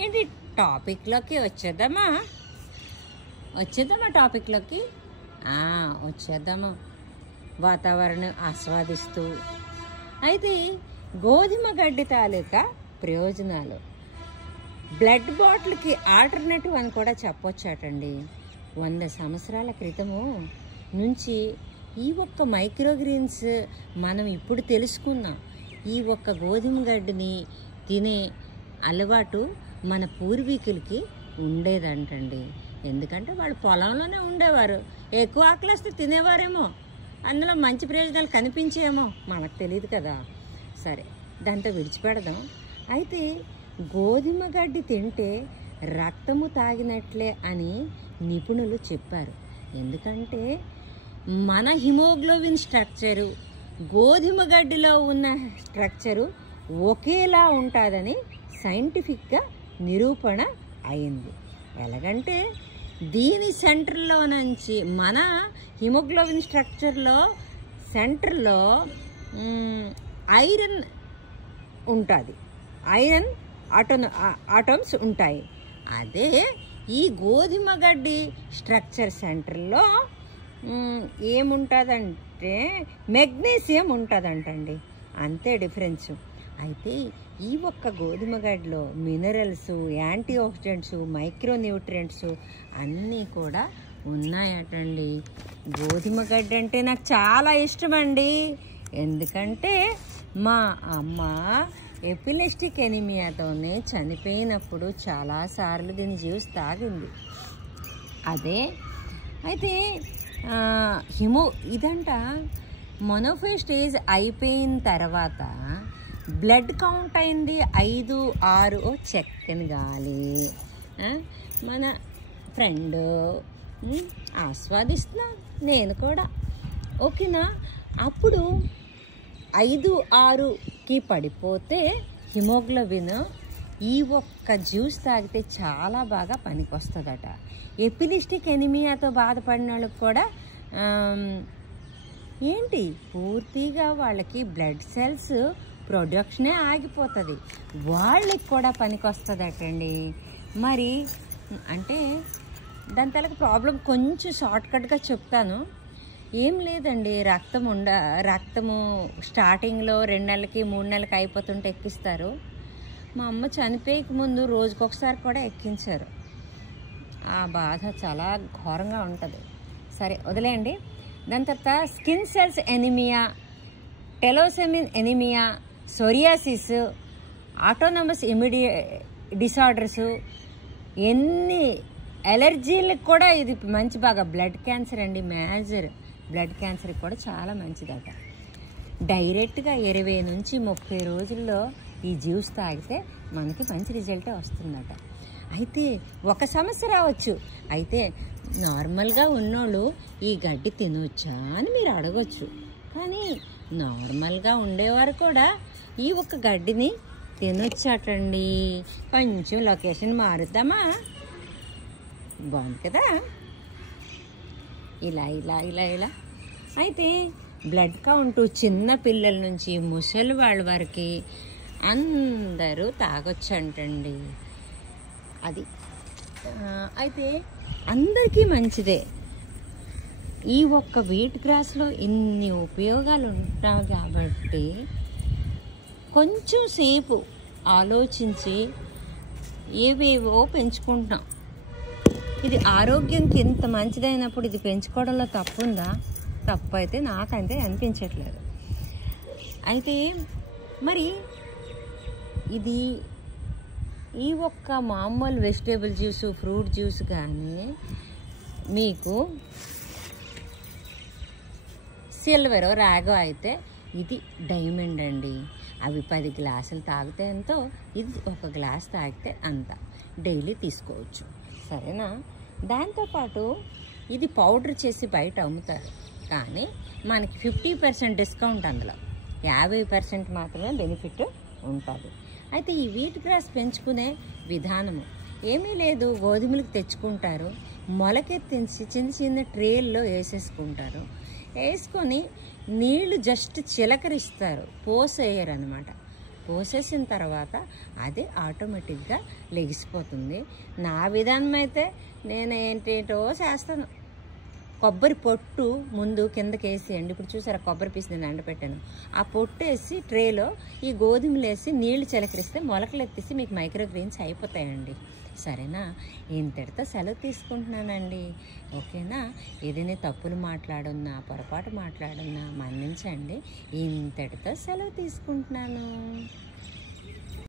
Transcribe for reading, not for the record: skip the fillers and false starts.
ఏంటి టాపిక్లోకి వచ్చేద్దామా టాపిక్లోకి వచ్చేద్దాము. వాతావరణం ఆస్వాదిస్తూ అయితే గోధుమ గడ్డి తాలూకా ప్రయోజనాలు బ్లడ్ బాటిల్కి ఆల్టర్నేటివ్ అని కూడా చెప్పొచ్చటండి. 100 సంవత్సరాల క్రితము నుంచి ఈ ఒక్క మైక్రోగ్రీన్స్ మనం ఇప్పుడు తెలుసుకున్నాం. ఈ ఒక్క గోధుమ గడ్డిని తినే అలవాటు మన పూర్వీకులకి ఉండేదంటండి. ఎందుకంటే వాళ్ళు పొలంలోనే ఉండేవారు, ఎక్కువ ఆకలిస్తే తినేవారేమో, అందులో మంచి ప్రయోజనాలు కనిపించేమో మనకు తెలియదు కదా. సరే, దాంతో విడిచిపెడదాం. అయితే గోధుమ గడ్డి తింటే రక్తము తాగినట్లే అని నిపుణులు చెప్పారు. ఎందుకంటే మన హిమోగ్లోబిన్ స్ట్రక్చరు గోధుమ గడ్డిలో ఉన్న స్ట్రక్చరు ఒకేలా ఉంటుందని సైంటిఫిక్గా నిరూపణ అయింది. ఎలాగంటే దీని సెంటర్లో నుంచి మన హిమోగ్లోబిన్ స్ట్రక్చర్లో సెంటర్లో ఐరన్ ఉంటుంది, ఐరన్ ఆటమ్స్ ఉంటాయి. అదే ఈ గోధుమ గడ్డి స్ట్రక్చర్ సెంటర్లో ఏముంటుందంటే మెగ్నీషియం ఉంటుందంటండి. అంతే డిఫరెన్సు. అయితే ఈ ఒక్క గోధుమ గడ్డిలో minerals, antioxidants, micronutrients అన్నీ కూడా ఉన్నాయటండి. గోధుమ గడ్డి అంటే నాకు చాలా ఇష్టమండి. ఎందుకంటే మా అమ్మ ఎపిలెప్టిక్ ఎనీమియాతోనే చనిపోయినప్పుడు చాలాసార్లు దీని జ్యూస్ తాగింది. అదే అయితే ఇదంట మొనోఫేజ్ స్టేజ్ అయిపోయిన తర్వాత బ్లడ్ కౌంట్ అయింది 5, 6 చెక్కని గాలి. మన ఫ్రెండ్ ఆస్వాదిస్తున్నా, నేను కూడా ఓకేనా. అప్పుడు 5, 6కి పడిపోతే హిమోగ్లోబిన్ ఈ ఒక్క జ్యూస్ తాగితే చాలా బాగా పనికొస్తుందట. ఎపిలెప్టిక్ ఎనీమియాతో బాధపడిన వాళ్ళకి కూడా పూర్తిగా వాళ్ళకి బ్లడ్ సెల్స్ ప్రొడక్షనే ఆగిపోతుంది, వాళ్ళకి కూడా పనికొస్తుందటండి. మరి అంటే దాని తలకు ప్రాబ్లం కొంచెం షార్ట్కట్గా చెప్తాను. ఏం లేదండి, రక్తము స్టార్టింగ్లో 2 నెలలకి 3 నెలలకి అయిపోతుంటే ఎక్కిస్తారు. మా అమ్మ చనిపోయక ముందు రోజుకొకసారి కూడా ఎక్కించారు. ఆ బాధ చాలా ఘోరంగా ఉంటుంది. సరే, వదిలేయండి. దాని తర్వాత స్కిన్ సెల్స్ ఎనీమియా, టెలోసెమిన్ ఎనీమియా, సోరియాసిస్, ఆటోనమస్ డిసార్డర్స్, ఎన్ని ఎలర్జీలకు కూడా ఇది మంచి బాగా. బ్లడ్ క్యాన్సర్ అండి, మేజర్ బ్లడ్ క్యాన్సర్కి కూడా చాలా మంచిదట. డైరెక్ట్గా 20 నుంచి 30 రోజుల్లో ఈ జ్యూస్ తాగితే మనకి మంచి రిజల్టే వస్తుందట. అయితే ఒక సమస్య రావచ్చు. అయితే నార్మల్గా ఉన్నోళ్ళు ఈ గడ్డి తినొచ్చా అని మీరు అడగొచ్చు. కానీ నార్మల్గా ఉండేవారు కూడా ఈ ఒక్క గడ్డిని తినొచ్చటండి. కొంచెం లొకేషన్ మారుద్దామా? బాగుంది కదా. ఇలా ఇలా ఇలా ఇలా అయితే బ్లడ్ కౌంట్ చిన్న పిల్లల నుంచి ముసలి వాళ్ళ వరకు అందరూ తాగొచ్చంటండి. అది అయితే అందరికీ మంచిదే. ఈ ఒక్క వీట్ గ్రాస్లో ఇన్ని ఉపయోగాలు ఉంటాయి కాబట్టి కొంచెం సేపు ఆలోచించి ఏవేవో పెంచుకుంటున్నాం. ఇది ఆరోగ్యంకి ఇంత మంచిదైనప్పుడు ఇది పెంచుకోవడంలో తప్పుందా? తప్పు అయితే నాకంతే అనిపించట్లేదు. అయితే మరి ఇది ఈ ఒక్క మామూలు వెజిటేబుల్ జ్యూసు, ఫ్రూట్ జ్యూస్ కానీ మీకు సిల్వర్ రాగో అయితే ఇది డైమండ్ అండి. అవి 10 గ్లాసులు తాగితే ఎంతో, ఇది 1 గ్లాస్ తాగితే అంత. డైలీ తీసుకోవచ్చు, సరేనా. దాంతోపాటు ఇది పౌడర్ చేసి బయట అమ్ముతారు, కానీ మనకి 50% డిస్కౌంట్, అందులో 50% మాత్రమే బెనిఫిట్ ఉంటుంది. అయితే ఈ వీట్ గ్రాస్ పెంచుకునే విధానము ఏమీ లేదు. గోధుమలకు తెచ్చుకుంటారు, మొలకెత్తించి చిన్న చిన్న ట్రేల్లో వేసేసుకుంటారు. వేసుకొని నీళ్లు జస్ట్ చిలకరిస్తారు, పోసేయరు అనమాట. పోసేసిన తర్వాత అది ఆటోమేటిక్గా లెగిసిపోతుంది. నా విధానం అయితే నేను ఏంటేంటో చేస్తాను. కొబ్బరి పొట్టు ముందు కిందకి వేసేయండి. ఇప్పుడు చూసారా కొబ్బరి పీస్ నేను ఎండపెట్టాను. ఆ పొట్టు వేసి ట్రేలో ఈ గోధుమలు వేసి నీళ్లు చిలకరిస్తే మొలకలు ఎత్తేసి మీకు మైక్రోగ్రీన్స్ అయిపోతాయండి. సరేనా? ఇంతటితో సెలవు తీసుకుంటున్నానండి. ఓకేనా? ఏదైనా తప్పులు మాట్లాడున్నా పొరపాటు మాట్లాడున్నా మన్నించండి. ఇంతటితో సెలవు తీసుకుంటున్నాను.